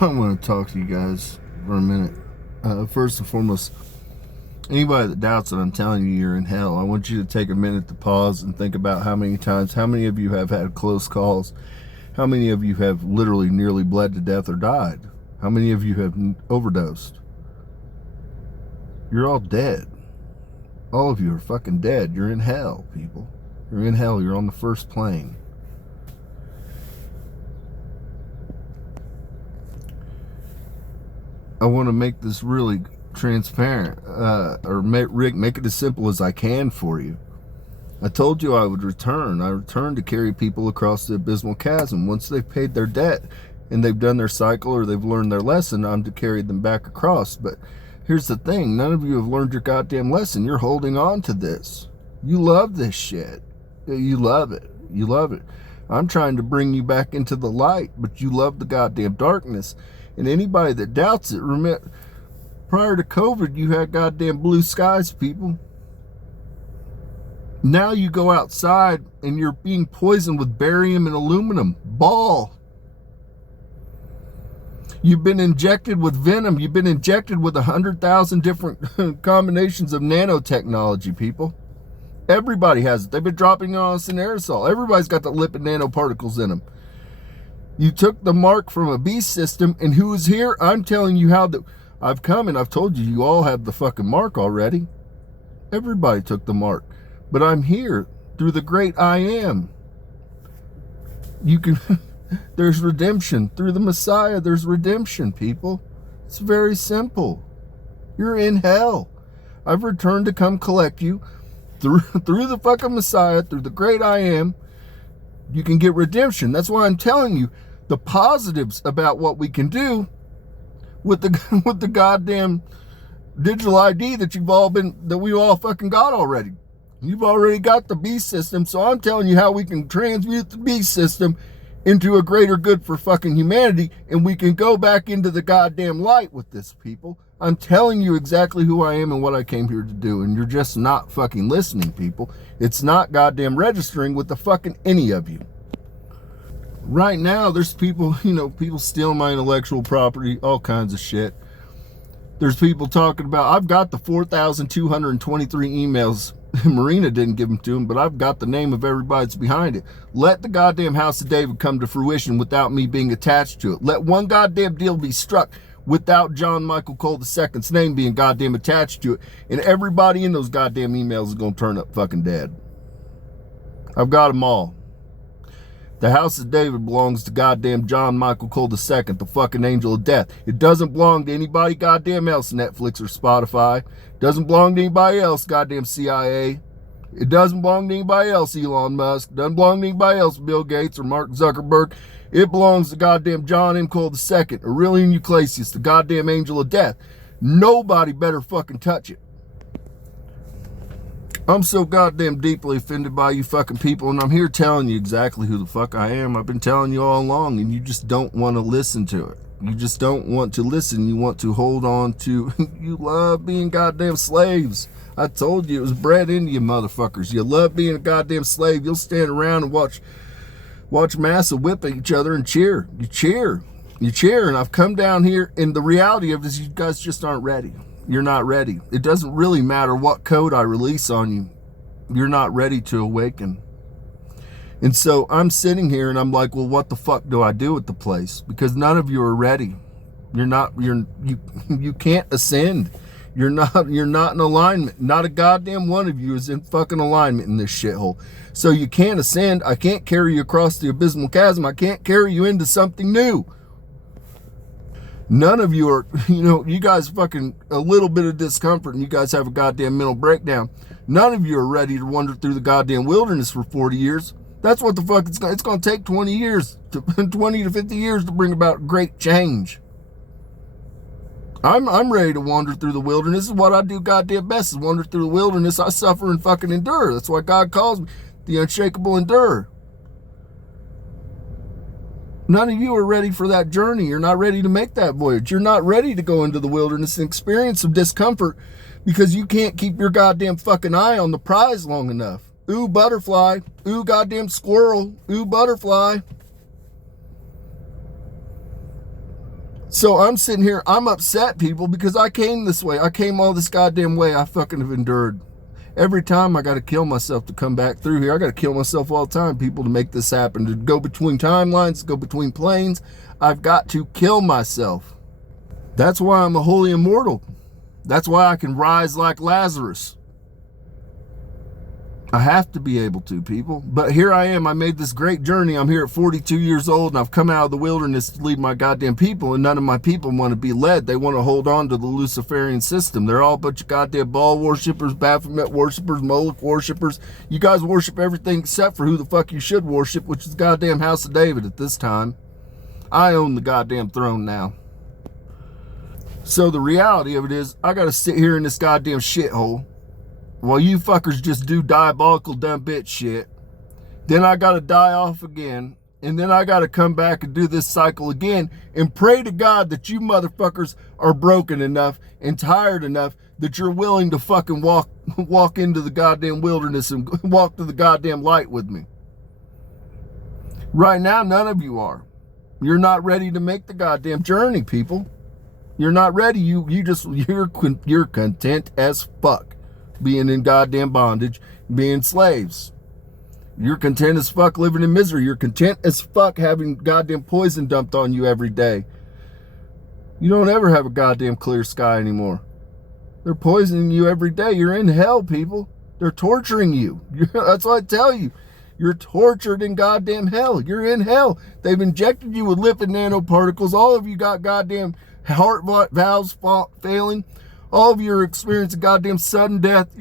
I want to talk to you guys for a minute. First and foremost, anybody that doubts that I'm telling you you're in hell, I want you to take a minute to pause and think about how many of you have had close calls, how many of you have literally nearly bled to death or died, how many of you have overdosed. You're all dead. All of you are fucking dead. You're in hell, people. You're in hell. You're on the first plane. I want to make this really transparent, or make it as simple as I can for you. I told you I would return. I returned to carry people across the abysmal chasm. Once they've paid their debt and they've done their cycle or they've learned their lesson, I'm to carry them back across. But here's the thing. None of you have learned your goddamn lesson. You're holding on to this. You love this shit. You love it. You love it. I'm trying to bring you back into the light, but you love the goddamn darkness. And anybody that doubts it, remember, prior to COVID, you had goddamn blue skies, people. Now you go outside and you're being poisoned with barium and aluminum. Ball. You've been injected with venom. You've been injected with 100,000 different combinations of nanotechnology, people. Everybody has it. They've been dropping it on us in aerosol. Everybody's got the lipid nanoparticles in them. You took the mark from a beast system, and who is here? I'm telling you how I've come and I've told you, you all have the fucking mark already. Everybody took the mark. But I'm here through the great I am. You can, there's redemption. Through the Messiah, there's redemption, people. It's very simple. You're in hell. I've returned to come collect you through the fucking Messiah, through the great I am. You can get redemption. That's why I'm telling you the positives about what we can do with the goddamn digital ID that we all fucking got already. You've already got the beast system, so I'm telling you how we can transmute the beast system into a greater good for fucking humanity, and we can go back into the goddamn light with this, people. I'm telling you exactly who I am and what I came here to do, and you're just not fucking listening, people. It's not goddamn registering with the fucking any of you. Right now, there's people, people stealing my intellectual property, all kinds of shit. There's people talking about, I've got the 4,223 emails. Marina didn't give them to him, but I've got the name of everybody that's behind it. Let the goddamn House of David come to fruition without me being attached to it. Let one goddamn deal be struck without John Michael Cole II's name being goddamn attached to it. And everybody in those goddamn emails is going to turn up fucking dead. I've got them all. The House of David belongs to goddamn John Michael Cole II, the fucking angel of death. It doesn't belong to anybody goddamn else, Netflix or Spotify. It doesn't belong to anybody else, goddamn CIA. It doesn't belong to anybody else, Elon Musk. It doesn't belong to anybody else, Bill Gates or Mark Zuckerberg. It belongs to goddamn John M. Cole II, Aurelian Euclasius, the goddamn angel of death. Nobody better fucking touch it. I'm so goddamn deeply offended by you fucking people, and I'm here telling you exactly who the fuck I am. I've been telling you all along, and you just don't want to listen to it. You just don't want to listen. You want to hold on to, you love being goddamn slaves. I told you it was bred into you motherfuckers. You love being a goddamn slave. You'll stand around and watch massa whip at each other and cheer. You cheer, and I've come down here, and the reality of it is you guys just aren't ready. You're not ready. It doesn't really matter what code I release on you. You're not ready to awaken. And so I'm sitting here and I'm like, well, what the fuck do I do with the place? Because none of you are ready. You can't ascend. You're not in alignment. Not a goddamn one of you is in fucking alignment in this shithole. So you can't ascend. I can't carry you across the abysmal chasm. I can't carry you into something new. None of you are, you guys fucking a little bit of discomfort and you guys have a goddamn mental breakdown. None of you are ready to wander through the goddamn wilderness for 40 years. That's what the fuck it's going to take 20 to 50 years to bring about great change. I'm ready to wander through the wilderness. This is what I do goddamn best, is wander through the wilderness. I suffer and fucking endure. That's why God calls me the unshakable endurer. None of you are ready for that journey. You're not ready to make that voyage. You're not ready to go into the wilderness and experience some discomfort because you can't keep your goddamn fucking eye on the prize long enough. Ooh, butterfly. Ooh, goddamn squirrel. Ooh, butterfly. So I'm sitting here, I'm upset, people, because I came this way. I came all this goddamn way. I fucking have endured. Every time I got to kill myself to come back through here. I got to kill myself all the time, people, to make this happen. To go between timelines, go between planes. I've got to kill myself. That's why I'm a holy immortal. That's why I can rise like Lazarus. I have to be able to, people. But here I am. I made this great journey. I'm here at 42 years old, and I've come out of the wilderness to lead my goddamn people, and none of my people want to be led. They want to hold on to the Luciferian system. They're all a bunch of goddamn Baal worshippers, Baphomet worshippers, Moloch worshippers. You guys worship everything except for who the fuck you should worship, which is the goddamn House of David at this time. I own the goddamn throne now. So the reality of it is, I got to sit here in this goddamn shithole while you fuckers just do diabolical dumb bitch shit. Then I gotta die off again. And then I gotta come back and do this cycle again and pray to God that you motherfuckers are broken enough and tired enough that you're willing to fucking walk into the goddamn wilderness and walk to the goddamn light with me. Right now, none of you are. You're not ready to make the goddamn journey, people. You're not ready. You're content as fuck being in goddamn bondage, being slaves. You're content as fuck living in misery. You're content as fuck having goddamn poison dumped on you every day. You don't ever have a goddamn clear sky anymore. They're poisoning you every day. You're in hell, people. They're torturing you. That's what I tell you. You're tortured in goddamn hell. You're in hell. They've injected you with lipid nanoparticles. All of you got goddamn heart valves failing. All of you are experiencing goddamn sudden death.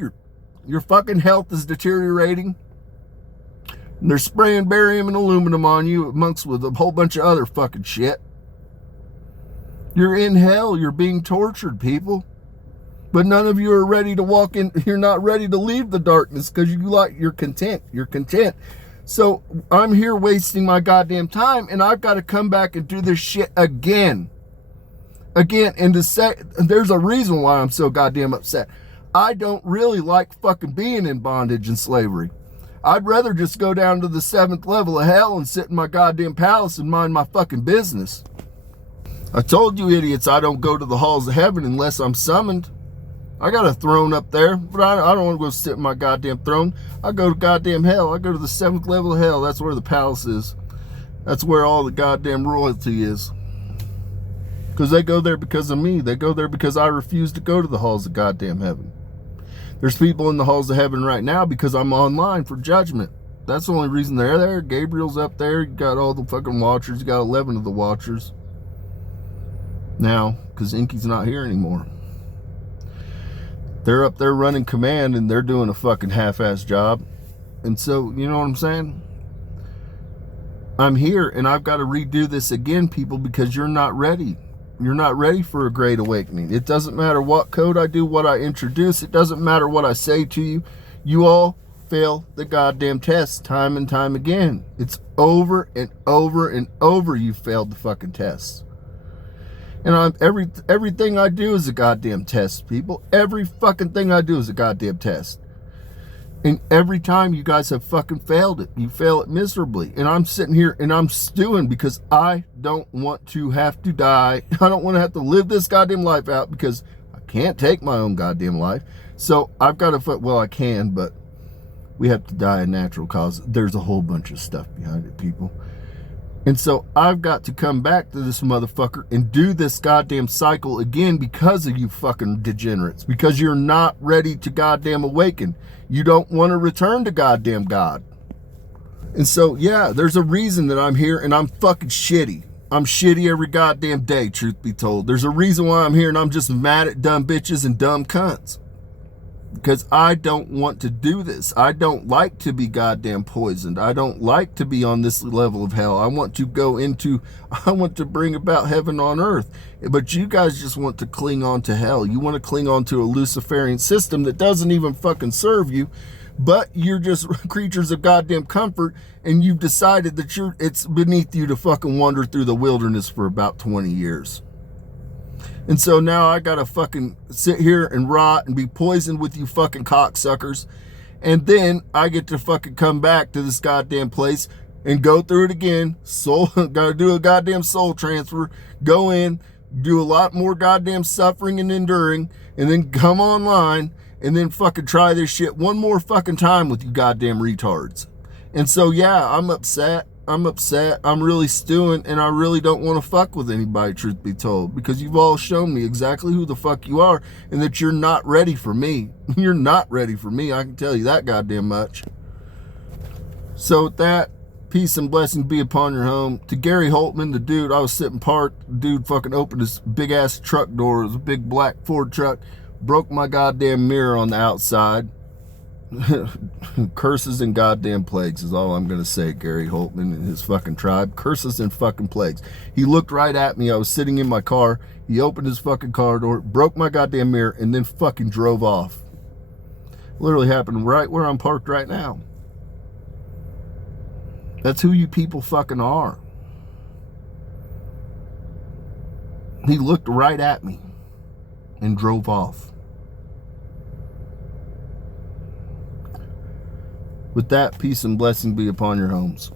Your fucking health is deteriorating. And they're spraying barium and aluminum on you amongst with a whole bunch of other fucking shit. You're in hell. You're being tortured, people. But none of you are ready to walk in. You're not ready to leave the darkness because you're content. You're content. So I'm here wasting my goddamn time, and I've got to come back and do this shit again. And to say, there's a reason why I'm so goddamn upset. I don't really like fucking being in bondage and slavery. I'd rather just go down to the 7th level of hell and sit in my goddamn palace and mind my fucking business. I told you idiots I don't go to the halls of heaven unless I'm summoned. I got a throne up there, but I don't want to go sit in my goddamn throne. I go to goddamn hell. I go to the 7th level of hell. That's where the palace is. That's where all the goddamn royalty is. Because they go there because of me. They go there because I refuse to go to the halls of goddamn heaven. There's people in the halls of heaven right now because I'm online for judgment. That's the only reason they're there. Gabriel's up there. You got all the fucking watchers. You got 11 of the watchers. Now, because Inky's not here anymore. They're up there running command and they're doing a fucking half-ass job. And so, you know what I'm saying? I'm here and I've got to redo this again, people, because you're not ready. You're not ready for a great awakening. It doesn't matter what code I do, what I introduce. It doesn't matter what I say to you. You all fail the goddamn test time and time again. It's over and over and over you failed the fucking tests. And everything I do is a goddamn test, people. Every fucking thing I do is a goddamn test. And every time you guys have fucking failed it. You fail it miserably. And I'm sitting here and I'm stewing because I don't want to have to die. I don't want to have to live this goddamn life out because I can't take my own goddamn life. So I've got to, well, I can, but we have to die a natural cause. There's a whole bunch of stuff behind it, people. And so I've got to come back to this motherfucker and do this goddamn cycle again because of you fucking degenerates. Because you're not ready to goddamn awaken. You don't want to return to goddamn God. And so, yeah, there's a reason that I'm here and I'm fucking shitty. I'm shitty every goddamn day, truth be told. There's a reason why I'm here and I'm just mad at dumb bitches and dumb cunts. Because I don't want to do this. I don't like to be goddamn poisoned. I don't like to be on this level of hell. I want to bring about heaven on earth. But you guys just want to cling on to hell. You want to cling on to a Luciferian system that doesn't even fucking serve you. But you're just creatures of goddamn comfort. And you've decided that it's beneath you to fucking wander through the wilderness for about 20 years. And so now I gotta fucking sit here and rot and be poisoned with you fucking cocksuckers. And then I get to fucking come back to this goddamn place and go through it again. Gotta do a goddamn soul transfer. Go in, do a lot more goddamn suffering and enduring, and then come online and then fucking try this shit one more fucking time with you goddamn retards. And so, yeah, I'm upset. I'm really stewing, and I really don't want to fuck with anybody, truth be told, because you've all shown me exactly who the fuck you are and that you're not ready for me. You're not ready for me. I can tell you that goddamn much. So with that, peace and blessings be upon your home. To Gary Holtman, the dude, I was sitting parked. The dude fucking opened his big ass truck door. It was a big black Ford truck. Broke my goddamn mirror on the outside. Curses and goddamn plagues is all I'm going to say, Gary Holtman and his fucking tribe. Curses and fucking plagues. He looked right at me. I was sitting in my car. He opened his fucking car door, broke my goddamn mirror, and then fucking drove off. Literally happened right where I'm parked right now. That's who you people fucking are. He looked right at me and drove off. With that, peace and blessing be upon your homes.